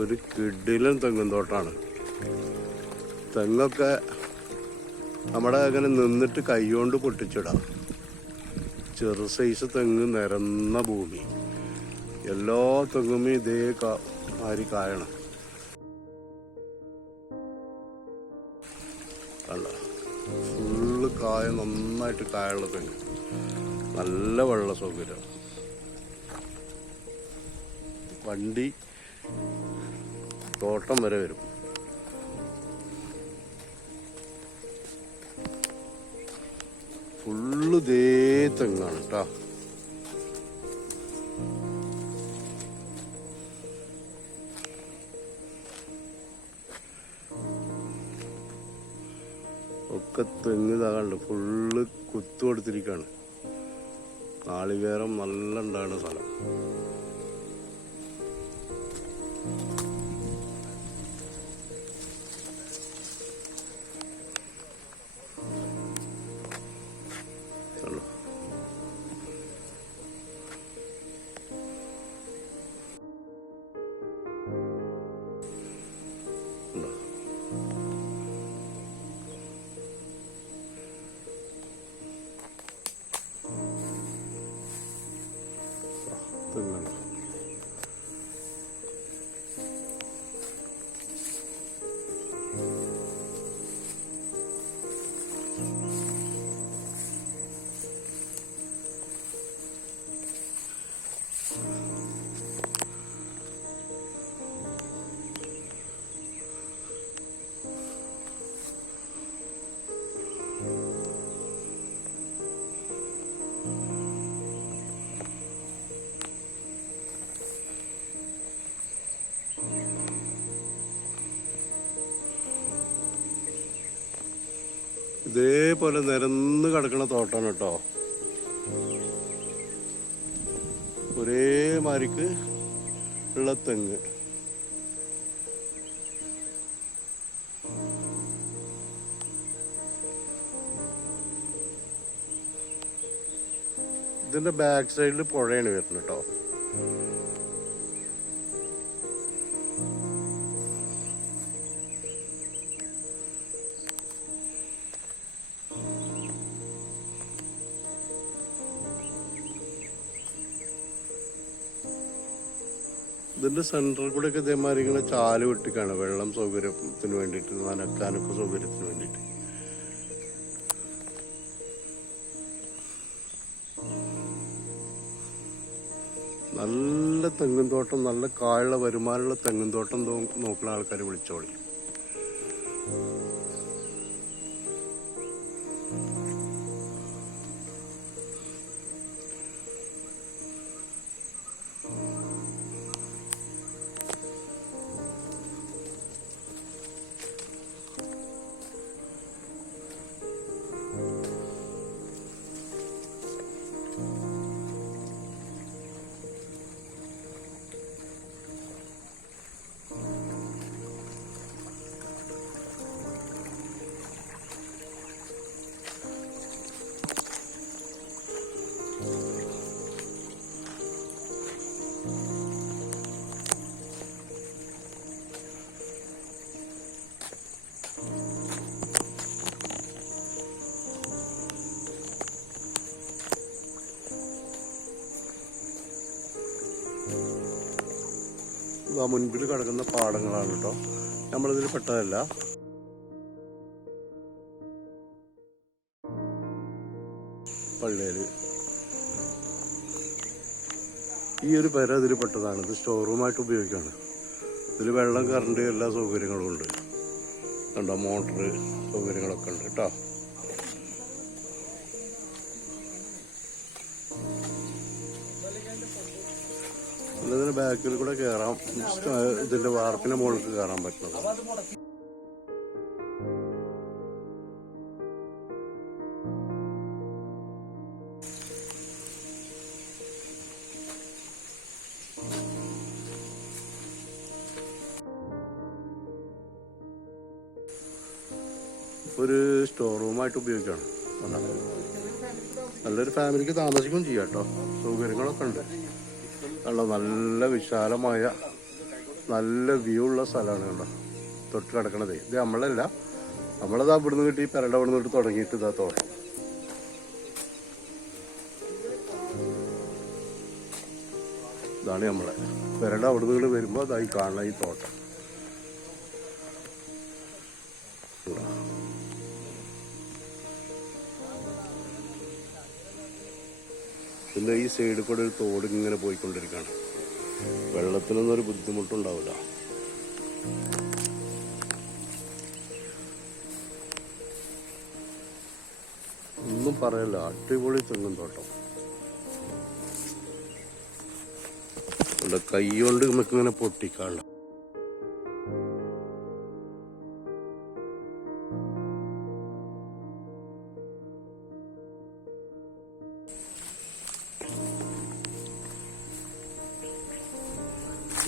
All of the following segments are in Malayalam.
ഒരു കിടിലൻ തെങ്ങും തോട്ടാണ്. തെങ്ങൊക്കെ നമ്മുടെ അങ്ങനെ നിന്നിട്ട് കൈകൊണ്ട് പൊട്ടിച്ചിടാം. ചെറു സൈസ് തെങ്ങ്, നിരന്ന ഭൂമി, എല്ലാ തെങ്ങുമേ ഇതേ മാതിരി കായണം. അല്ല, ഫുള്ള് കായ, നന്നായിട്ട് കായുള്ള തെങ്ങ്, നല്ല വെള്ള സൗകര്യം. വണ്ടി തോട്ടം വരെ വരും. ഫുള്ള് ദേ തെങ്ങാണ് കേട്ടോ. ഒക്കെ തെങ്ങ് ഇതാകണ്ട് ഫുള്ള് കുത്തു കൊടുത്തിരിക്കുകയാണ്. നാളികേരം നല്ല ഉണ്ടാകുന്ന സ്ഥലം. തെങ്ങാണ്. ഇതേപോലെ നിരന്ന് കിടക്കുന്ന തോട്ടാണ് കേട്ടോ. ഒരേ മാതിരിക്ക് ഉള്ള തെങ്ങ്. ഇതിന്റെ ബാക്ക് സൈഡിൽ പുഴയാണ് വരുന്നത് കേട്ടോ. ഇതിന്റെ സെന്ററിൽ കൂടെ ഒക്കെ ഇതേമാതിരി ഇങ്ങനെ ചാല് വെട്ടിക്കാണ്, വെള്ളം സൗകര്യത്തിന് വേണ്ടിയിട്ട്, നനക്കാനൊക്കെ സൗകര്യത്തിന് വേണ്ടിയിട്ട്. നല്ല തെങ്ങും തോട്ടം, നല്ല കായുള്ള വരുമാനമുള്ള തെങ്ങും തോട്ടം നോക്കുന്ന ആൾക്കാർ വിളിച്ചോളി. മുൻപിൽ കിടക്കുന്ന പാടങ്ങളാണ് കേട്ടോ. നമ്മളിതിൽ പെട്ടതല്ല. പള്ളിയില് ഈ ഒരു പെര ഇതിൽ പെട്ടതാണ്. ഇത് സ്റ്റോർ റൂമായിട്ട് ഉപയോഗിക്കുകയാണ്. ഇതിൽ വെള്ളം, കറണ്ട്, എല്ലാ സൗകര്യങ്ങളും ഉണ്ട്. കണ്ടോ, മോട്ടർ സൗകര്യങ്ങളൊക്കെ ഉണ്ട് കേട്ടോ. ഇതിന് ബാക്കിൽ കൂടെ കയറാം. ഇതിന്റെ വാർപ്പിന്റെ മുകളിൽ കയറാൻ പറ്റുന്നത്. ഒരു സ്റ്റോർ റൂമായിട്ട് ഉപയോഗിക്കുകയാണ്. നല്ലൊരു ഫാമിലിക്ക് താമസിക്കുകയും ചെയ്യാം കേട്ടോ. സൗകര്യങ്ങളൊക്കെ ഉണ്ട്. നല്ല വിശാലമായ നല്ല വ്യൂ ഉള്ള സ്ഥലമാണ് കണ്ടോ തൊട്ട് കിടക്കണതേ. ഇത് നമ്മളല്ല, നമ്മളത് അവിടുന്ന് കിട്ടി പെരട അവിടുന്ന് കിട്ടി തുടങ്ങിയിട്ട് ഇതാ തോട്ടം. ഇതാണ് നമ്മളെ പെരട അവിടുന്ന് കൂടി വരുമ്പോൾ അതായി കാണുന്ന ഈ തോട്ടം. പിന്നെ ഈ സൈഡിൽ കൂടെ ഒരു തോട് ഇങ്ങനെ പോയിക്കൊണ്ടിരിക്കുകയാണ്. വെള്ളത്തിനൊന്നും ഒരു ബുദ്ധിമുട്ടുണ്ടാവില്ല. ഒന്നും പറയല്ല, അടിപൊളി തെങ്ങും തോട്ടം. കൈ കൊണ്ട് നമുക്കിങ്ങനെ പൊട്ടിക്കാണല്ലോ.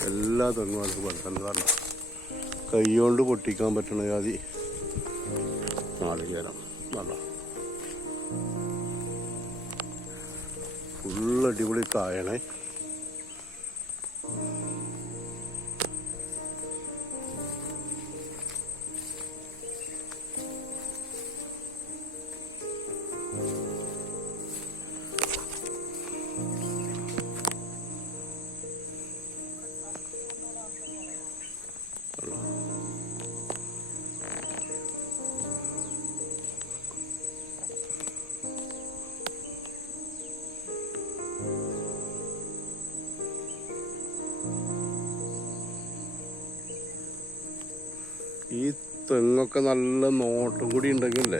എല്ലാ തെങ്ങും അത് പെട്ടെന്ന് കൈ കൊണ്ട് പൊട്ടിക്കാൻ പറ്റണ ജാതി നാളികേരം നല്ല ഫുള്ള് അടിപൊളി കായണേ. ഈ തെങ്ങൊക്കെ നല്ല നോട്ടം കൂടി ഉണ്ടെങ്കിലേ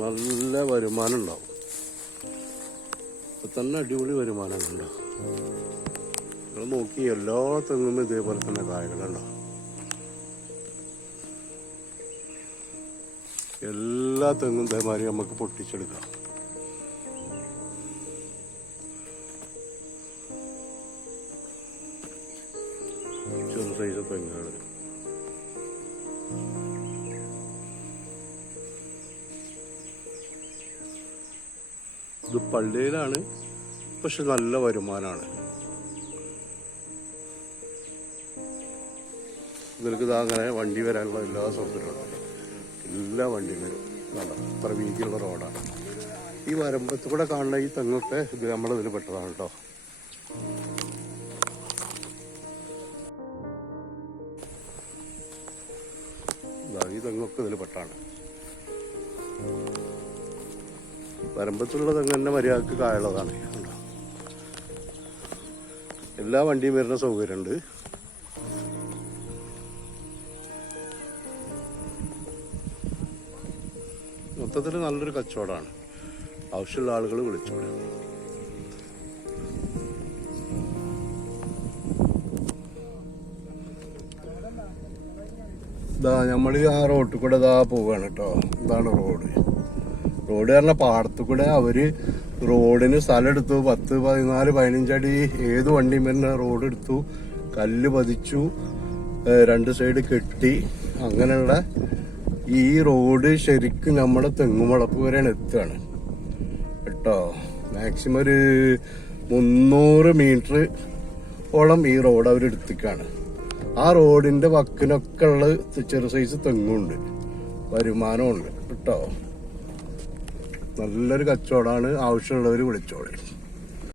നല്ല വരുമാനം ഉണ്ടാവും. ഇപ്പൊ തന്നെ അടിപൊളി വരുമാനങ്ങളുണ്ടാവും. നിങ്ങൾ നോക്കി എല്ലാ തെങ്ങും ഇതേപോലെ തന്നെ കായകളുണ്ടാവും. എല്ലാ തെങ്ങും ഇതേമാതിരി നമുക്ക് പൊട്ടിച്ചെടുക്കാം. ചെറു സൈസ് തെങ്ങുകൾ. ഇത് പള്ളിയിലാണ്, പക്ഷെ നല്ല വരുമാനമാണ്. ഇതിലേക്ക് അങ്ങനെ വണ്ടി വരാനുള്ള എല്ലാ സൗകര്യങ്ങളും, എല്ലാ വണ്ടിയും വരും. അത്ര വീതിയുള്ള റോഡാണ്. ഈ വരമ്പത്ത് കൂടെ കാണുന്ന ഈ തെങ്ങൊക്കെ ഇത് നമ്മളിതിൽ പെട്ടതാണ് കേട്ടോ. ഈ തെങ്ങൊക്കെ ഇതിൽ പെട്ടാണ്. വരമ്പത്തുള്ള തെങ്ങ് തന്നെ മര്യാദക്ക് കായുള്ളതാണ്. എല്ലാ വണ്ടിയും വരുന്ന സൗകര്യമുണ്ട്. മൊത്തത്തിൽ നല്ലൊരു കച്ചവടമാണ്. ആവശ്യമുള്ള ആളുകൾ വിളിച്ചോളൂ. ഇതാ നമ്മൾ ആ റോഡിൽ കൂടെ ഇതാ പോവുകയാണ് കേട്ടോ. ഇതാണ് റോഡ്. റോഡ് പറഞ്ഞ പാടത്തു കൂടെ അവര് റോഡിന് സ്ഥലം എടുത്തു. 10, 14, 15 അടി ഏത് വണ്ടിയും വരുന്ന റോഡ് എടുത്തു. കല്ല് പതിച്ചു, 2 സൈഡ് കെട്ടി. അങ്ങനെയുള്ള ഈ റോഡ് ശരിക്കും നമ്മുടെ തെങ്ങുമുളപ്പ് വരെയാണ് എത്തുകയാണ് കേട്ടോ. മാക്സിമം ഒരു 300 മീറ്റർ ഓളം ഈ റോഡ് അവരെടുത്തിക്കാണ്. ആ റോഡിന്റെ വക്കിനൊക്കെ ഉള്ള ചെറു സൈസ് തെങ്ങുണ്ട്, വരുമാനമുണ്ട് കേട്ടോ. നല്ലൊരു കച്ചവടമാണ്. ആവശ്യമുള്ളവർ വിളിച്ചോളെ.